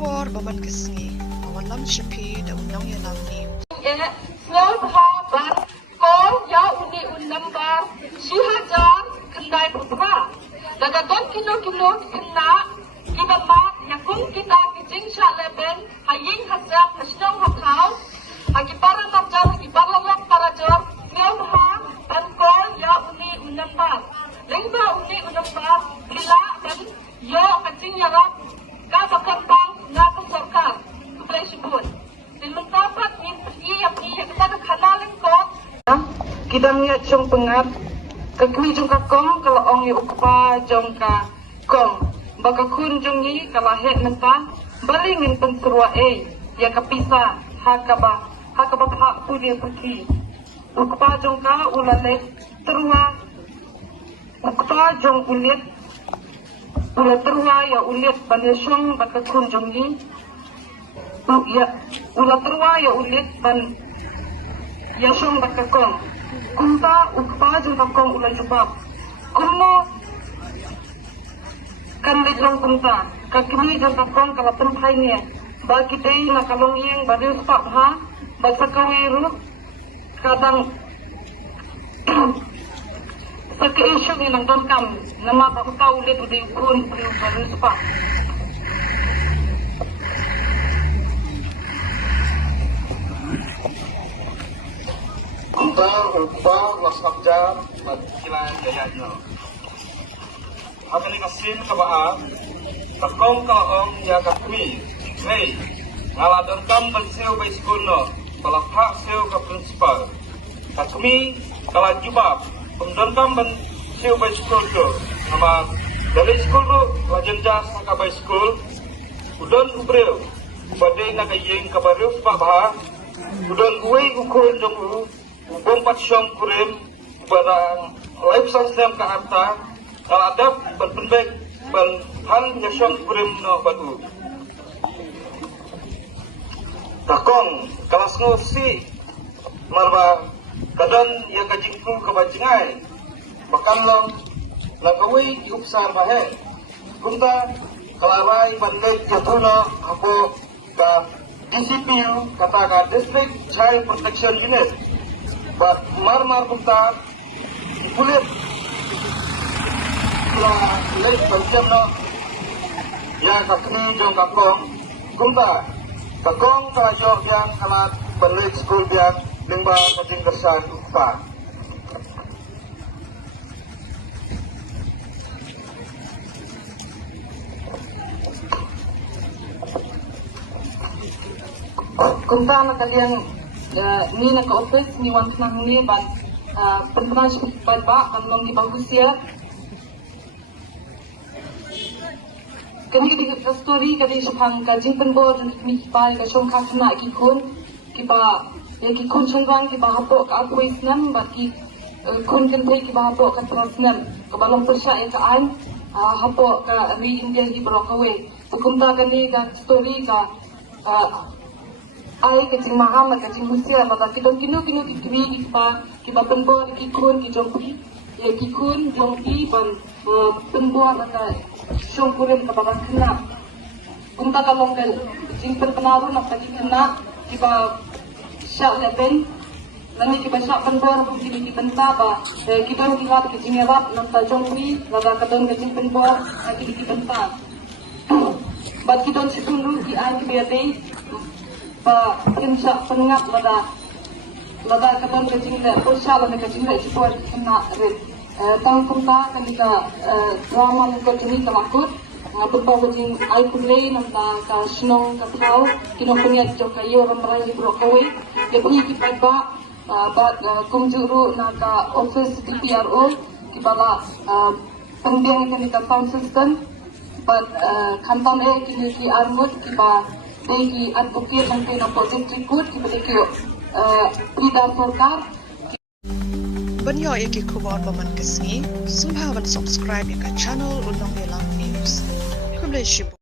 kubor baman kesngi awan lam shipi da unang yalam ni Small Harbour, Kol Ya Uni Unambar, Shihajar, Kendai Putra. Dagaton kilo-kilo kena, kibamat, yakun kita kijing syaleben, haying hasyak, hasnong hakau, hagipara marjar, hagipara lok parajar, Small Harbour, dan Kol Ya Uni Unambar. Lengba Uni Unambar, bila dan yo kacing yarap, kabakan bang, ngapa sarkar, kuplay syibun. Dapat kita niat jong pengat kekui jong kakong kalau ong yu ukpa jong ka kong baka kun jong ni kalau het mentah balingin penserua ya kapisa hakaba hak punya pergi ukpa jong ka ulale terua ukpa jong ulit ula terua ya ulit banyasyong baka kun jong ni ya ula terua ya ulit ban yasong baka kong kunta ukpa jong kakong ula jubab kuno kan lidrong kunta kakini jong kakong kala tempai niya bagi day na kalong iyeng badi uspak ha basa kawiru kadang sa ka-issue ni ng donkam na mapakuta ulit uday kun badi uspak. Ukpa lasabja magkilan gayanya. Akan ikasin kabaan, takong kalaong ya kakmi, hey, ngaladon kam bensew bay sekolah, palapha sew ka principal. Kakmi kalajubab, pemdon kam bensew bay sekolah, nama dari sekolah lajen jas ka bay sekolah, udon ubreu, badai nagayeng kabareu pak bah, udon uwe ukul jong u. Bompat syam kurim barang life system ke harta kalau ada berpendek berhan nyesong kurim no batu takong kelas ngosi marba kadang yang kajingku kebajingai bahkan long lagawi diupsar bahe kunta kalarai bandai jatuhna apa ke DCPU kata ke District Child Protection Unit mar kunta kulit la lek bagian no ya kakni jong kakong kunta kakong kalajo yang kalat berlek school yang lingba kajing kersan ukpa kunta na kalian ni nak office ni wan nang ni ban pentraj ban ba kan long di bagusia kani di story kani sepang kajing penbor ni pai ka chong khak na ki ba ya ki khon chong rang ki ba hapo ka apoi snam ba ki khon kan thei ki ba hapo ka trasnam ka balong persa ya ka an hapo ka ri india ki brokawe hukum ta kani ka story ka ai kecing maham kecing usia maka kita kino kitwi kita penbor kikun kijongpi ya kikun jongpi ban penbor maka syukurin kepada kena kunta kalong kan kecing penpenaru nak tadi kena kita syak leben nanti kita syak penbor kita dibenta ba kita lihat kecing erat nak jongpi laga kadon kecing penbor kita dibenta bat kita sepuluh di ai biadai insya pengat lada kapan kecing dah persal dan kecing dah support kena red tang kunta kan kita drama muka jenis telakut ngapun bawa kecing ai play nampak ka snong ka thau kino pengat joka yo ramrai di brokawe dia punya kita ba kumjuru naka office DPRO kibala pendiang kan kita sound system but kantan kini ki armut kiba degi advocate ng pinapoject record kibalik yo pida sarkar banyo iki kubor baman kesngi sumhawan subscribe ka channel unang yalam news kublay shibu